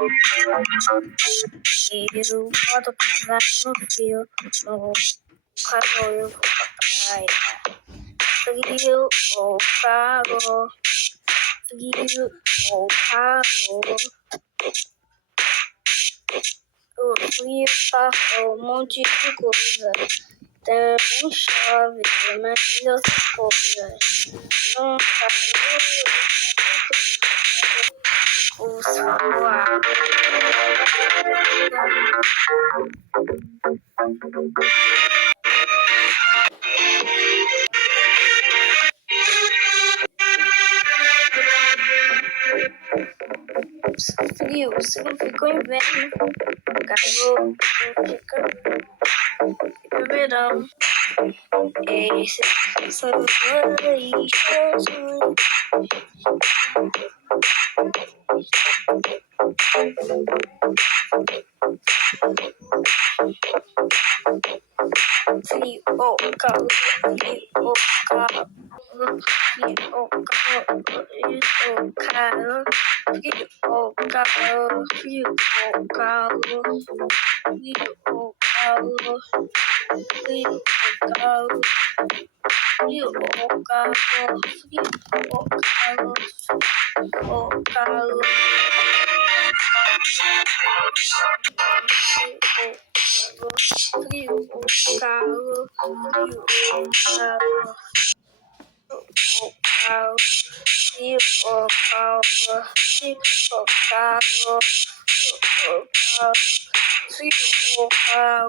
Eu boto pra no fio, no calor eu vou pra praia. Frio ou calor, frio ou calor. O frio passou um monte de coisa. Também chove, mas outras coisas. Não calor, o suado. Frio significa inverno. Calor significa verão. Esse são as estações. Frio ou calor, frio ou calor. Frio ou calor, frio ou calor, frio ou calor, frio ou calor, frio ou calor, frio ou calor, frio ou calor, frio ou calor. Frio ou calor, frio ou calor. Frio ou calor, frio ou calor, frio ou calor, frio ou calor,